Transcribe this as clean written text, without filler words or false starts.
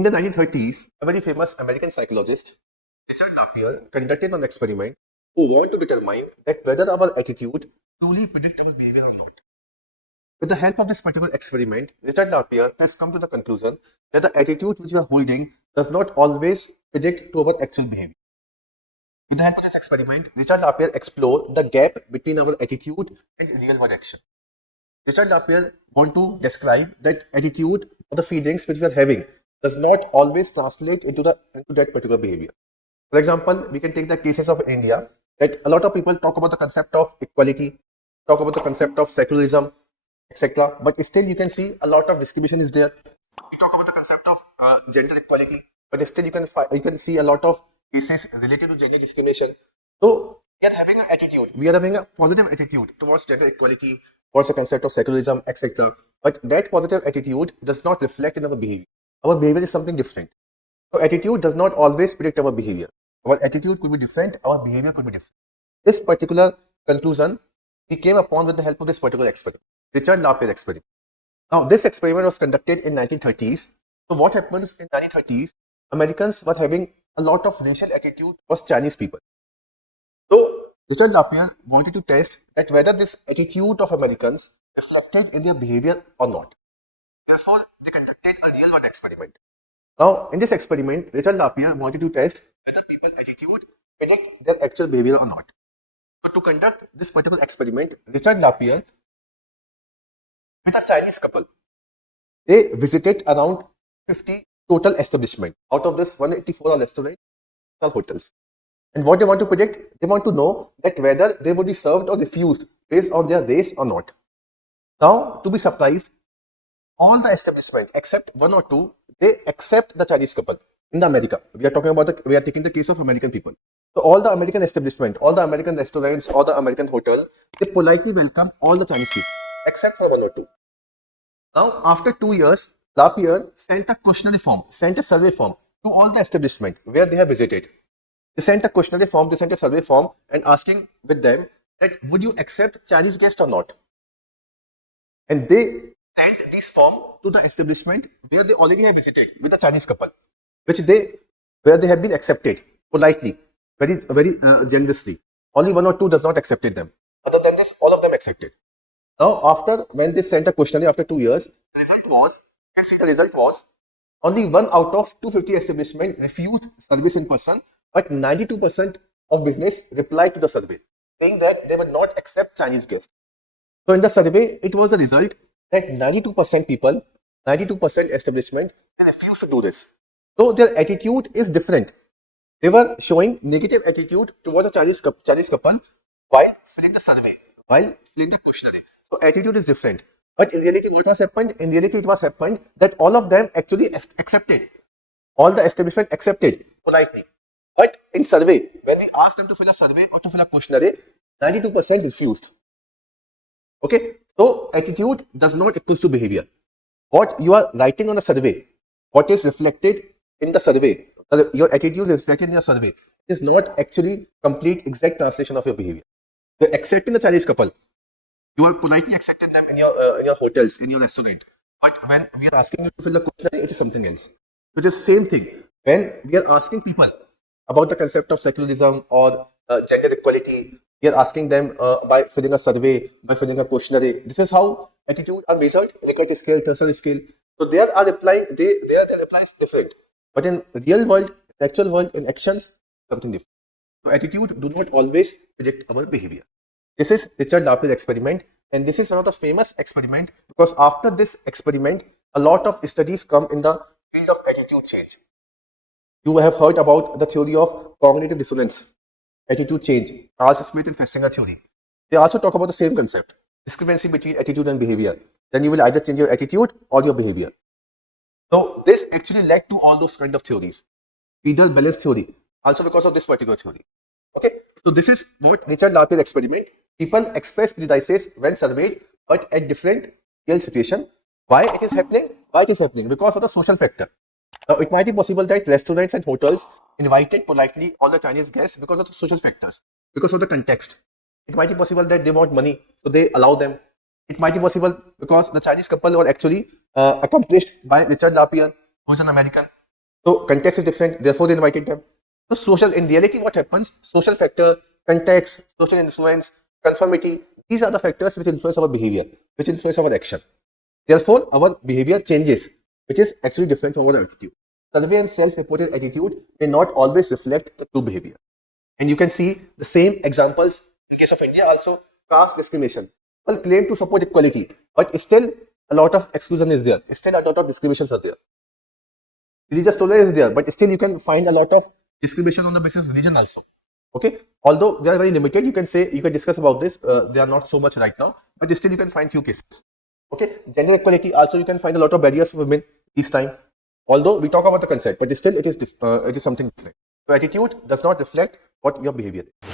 In the 1930s, a very famous American psychologist, Richard Napier, conducted an experiment who wanted to determine that whether our attitude truly predict our behavior or not. With the help of this particular experiment, Richard Napier has come to the conclusion that the attitude which we are holding does not always predict to our actual behavior. With the help of this experiment, Richard Napier explored the gap between our attitude and real world action. Richard Napier want to describe that attitude or the feelings which we are having does not always translate into that particular behavior. For example, we can take the cases of India that a lot of people talk about the concept of equality, talk about the concept of secularism, etc. But still, you can see a lot of discrimination is there. We talk about the concept of gender equality, but still you can see a lot of cases related to gender discrimination. So we are having an attitude. We are having a positive attitude towards gender equality, towards the concept of secularism, etc. But that positive attitude does not reflect in our behavior. Our behavior is something different. So attitude does not always predict our behavior. Our attitude could be different, our behavior could be different. This particular conclusion we came upon with the help of this particular experiment, Richard Napier experiment. Now, this experiment was conducted in 1930s. So what happens in 1930s? Americans were having a lot of racial attitude towards Chinese people. So Richard Napier wanted to test that whether this attitude of Americans reflected in their behavior or not. Therefore, they conducted a real-world experiment. Now, in this experiment, Richard Napier wanted to test whether people's attitude predict their actual behavior or not. So, to conduct this particular experiment, Richard Napier with a Chinese couple, they visited around 50 total establishments. Out of this, 184 are restaurants or hotels. And what they want to predict, they want to know that whether they would be served or refused based on their race or not. Now, to be surprised, all the establishments except one or two, they accept the Chinese couple in the America. We are taking the case of American people. So all the American establishment, all the American restaurants, all the American hotel, they politely welcome all the Chinese people except for one or two. Now, after 2 years, Napier sent a questionnaire form, sent a survey form to all the establishment where they have visited. They sent a questionnaire form, they sent a survey form and asking with them that would you accept Chinese guests or not? And they sent this form to the establishment where they already have visited with the Chinese couple, where they have been accepted politely, very generously. Only one or two does not accepted them. Other than this, all of them accepted. Now, when they sent a questionnaire after 2 years, the result was only 1 out of 250 establishment refused service in person, but 92% of business replied to the survey, saying that they would not accept Chinese guests. So in the survey, it was a result that 92% people, 92% establishment, they refused to do this. So their attitude is different. They were showing negative attitude towards the Chinese couple while filling the survey, while filling the questionnaire. So attitude is different. But in reality, what was happened? In reality, it was happened that all of them actually accepted. All the establishment accepted politely. But in survey, when we asked them to fill a survey or to fill a questionnaire, 92% refused. Okay, so attitude does not equal to behavior. What you are writing on a survey, what is reflected in the survey, your attitude is reflected in your survey, is not actually complete exact translation of your behavior. You're accepting the Chinese couple. You are politely accepting them in your hotels, in your restaurant. But when we are asking you to fill the questionnaire, it is something else. So it is the same thing. When we are asking people about the concept of secularism or gender equality, we are asking them by filling a survey, by filling a questionnaire. This is how attitude are measured, Likert scale, Thurser scale. So they are replying, their reply is different. But in real world, actual world, in actions, something different. So attitude do not always predict our behavior. This is Richard Napier's experiment, and this is one of the famous experiment because after this experiment, a lot of studies come in the field of attitude change. You have heard about the theory of cognitive dissonance, attitude change, Carl Smith and Festinger theory. They also talk about the same concept, discrepancy between attitude and behavior. Then you will either change your attitude or your behavior. So this actually led to all those kind of theories. Friedel balance theory, also because of this particular theory. Okay, so this is what Richard Napier's experiment. People express prejudices when surveyed, but at different real situation. Why it is happening? Why it is happening? Because of the social factor. Now, it might be possible that restaurants and hotels invited politely all the Chinese guests because of the social factors, because of the context. It might be possible that they want money, so they allow them. It might be possible because the Chinese couple were actually accomplished by Richard Napier, who is an American. So context is different, therefore they invited them. So social, in reality what happens, social factor, context, social influence, conformity, these are the factors which influence our behavior, which influence our action. Therefore, our behavior changes, which is actually different from our attitude. Survey and self-reported attitude may not always reflect the true behavior. And you can see the same examples in case of India also, caste discrimination. People claim to support equality, but still a lot of exclusion is there. Still a lot of discriminations are there. Religious tolerance is there, but still you can find a lot of discrimination on the basis of religion also. Okay, although they are very limited, you can say, you can discuss about this. They are not so much right now, but still you can find few cases. Okay, gender equality also you can find a lot of barriers for women this time. Although we talk about the concept, but still it is something different. So attitude does not reflect what your behavior is.